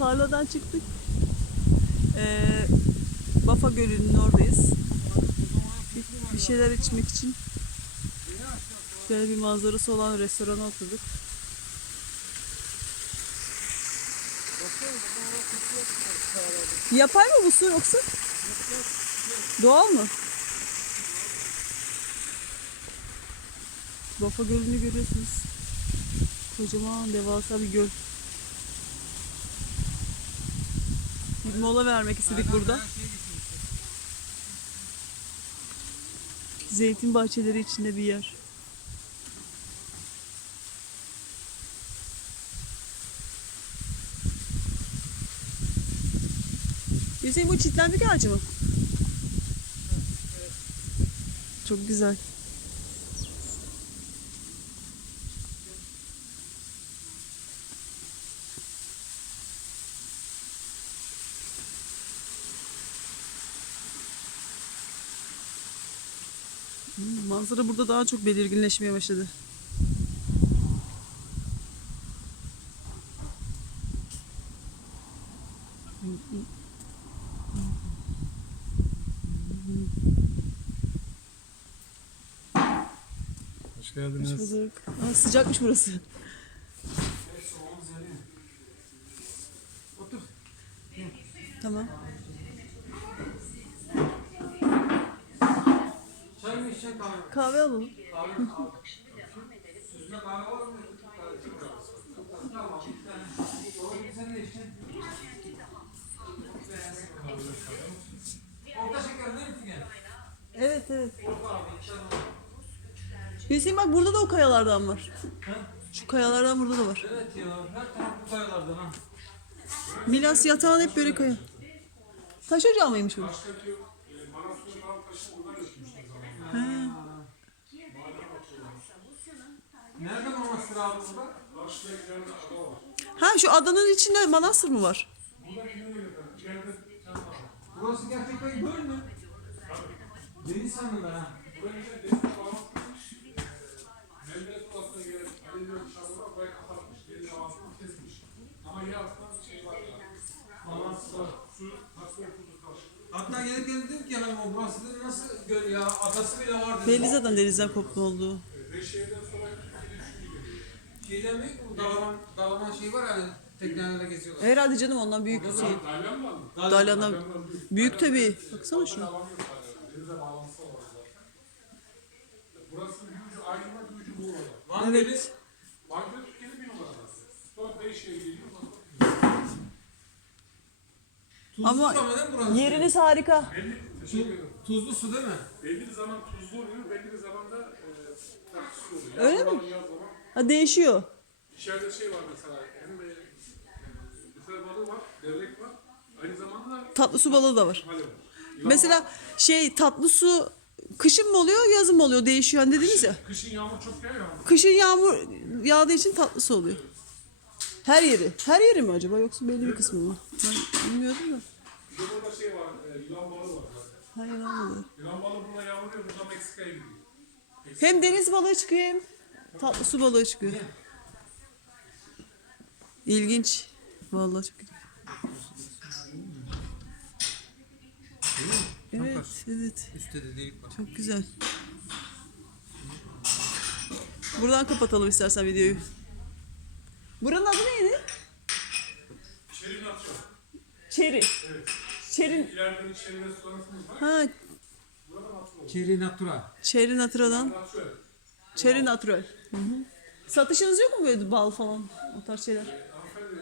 Tarladan çıktık. Ee, Bafa Gölü'nün oradayız. Bir, bir şeyler içmek için güzel bir manzarası olan restorana oturduk. Yapay mı bu su yoksa? Doğal mı? Bafa Gölü'nü görüyorsunuz. Kocaman devasa bir göl. Bir mola vermek istedik burada. Zeytin bahçeleri içinde bir yer. Hüseyin bu çitlendik ağacı mı? Çok güzel. Manzara burada daha çok belirginleşmeye başladı. Hoş geldiniz. Hoş bulduk. Aa, sıcakmış burası. Otur. Tamam. İçeceksin kahve? Kahve alalım. Kahve mi? Al. Süzme kahve var mı? Tamam. bir sen ne içeceksin? Orta şeker değil mi? Evet evet. Hüseyin bak burada da o kayalardan var. Ha? Şu kayalardan burada da var. Evet ya. Her taraf bu kayalardan ha. Milas yatağın hep böyle kaya. Taş ocağı mıymış bu? Nerede manastır abi burada? Ha şu adanın içinde manastır mı var? Burası gerçekten göl mü? Deniz sandım ben ha. Hatta gelirken dedim ki yani o burası dedim nasıl göl ya adası bile var dedim. Belli zaten denizden kopma olduğu. Şeyden büyük mü bu dalaman, dalaman şey var hani teknelerle geziyorlar. Herhalde canım ondan büyük bir şey. Dalyan'dan büyük tabii. Baksana şuna. Burası gücü ayrılma gücü bu orada. Van Evet. Gölü Ama su mi burası? Yeriniz harika. Belli, teşekkür ederim. Tuzlu su değil mi? Belli bir zaman tuzlu oluyor, belli bir zaman da e, tatlısı oluyor. Öyle mi? zaman, Yaz zaman. Ha değişiyor. İçeride şey var mesela, hem e, lüfer balığı var, devrek var. Aynı zamanda Tatlı su balığı da var. hale var. Mesela şey tatlı su kışın mı oluyor yazın mı oluyor değişiyor hani dediniz ya. Kışın yağmur çok yağıyor ama. Kışın yağmur yağdığı için tatlı su oluyor. Her yeri. Her yeri mi acaba yoksa belli bir kısmı mı? Ben bilmiyordum da. Burada şey var, yılan balığı var. zaten. Hayır olmadı. Yılan balığı burada yağmurluyor, burada Meksika'ya gidiyor. Hem deniz balığı çıkıyor hem tatlı su balığı çıkıyor. İlginç. Vallahi çok ilginç. Evet, evet. Üstte de delik var. Çok güzel. Buradan kapatalım istersen videoyu. Buranın adı neydi? Çerin atıyor. Çeri. Evet. Çerin. İleride içeri restoranımız var. Ha. Çeri Natura. Çeri Natura'dan. Çeri Natural. Hı hı. Satışınız yok mu böyle bal falan? O tarz şeyler.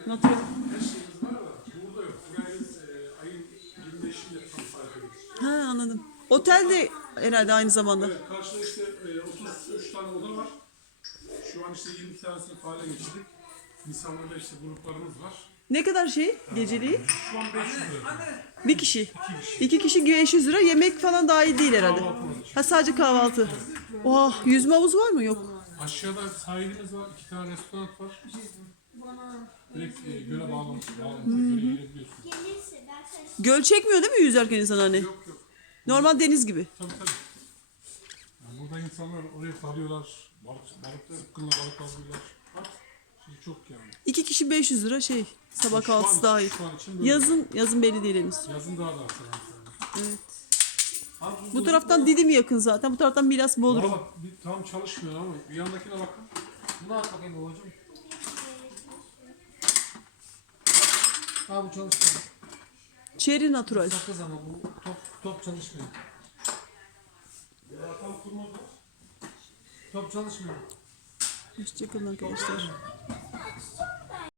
Natural. Her şeyimiz var da burada yok. Burayı e, ayın 25'inde tam geçtik. Ha anladım. Otel de herhalde aynı zamanda. Evet, karşıda işte e, 33 tane oda var. Şu an işte 20 tanesini faale geçirdik. Nisan'da işte gruplarımız var. Ne kadar şey geceliği? Şu an 500 lira. Bir kişi. İki kişi 500 lira. Yemek falan dahil değil herhalde. Ha sadece kahvaltı. Oha yüzme havuzu var mı? Yok. Aşağıda sahilimiz var, iki tane restoran var. Direkt e, göle bağlanmış, bağlanmış. Göle girebiliyorsun. Göl çekmiyor değil mi yüzerken insan hani? Yok yok. Normal deniz gibi. Tabii tabii. Yani burada insanlar oraya dalıyorlar. Balık, balık sıkkınla balık avlıyorlar. Bu çok yani. İki kişi 500 lira şey. Sabah Şu an- kahvaltısı dahil. Şu an için böyle. Yazın yazın belli değil henüz. Yazın daha da artar. Evet. Abi Bu taraftan Didim yakın zaten. Bu taraftan Milas Bodrum. Valla bir tam çalışmıyor ama bir yandakine bakın. Bunu at bakayım babacığım. Abi bu çalışmıyor. Çeri natural. Sakız ama bu top top çalışmıyor. Top çalışmıyor. Hoşçakalın arkadaşlar.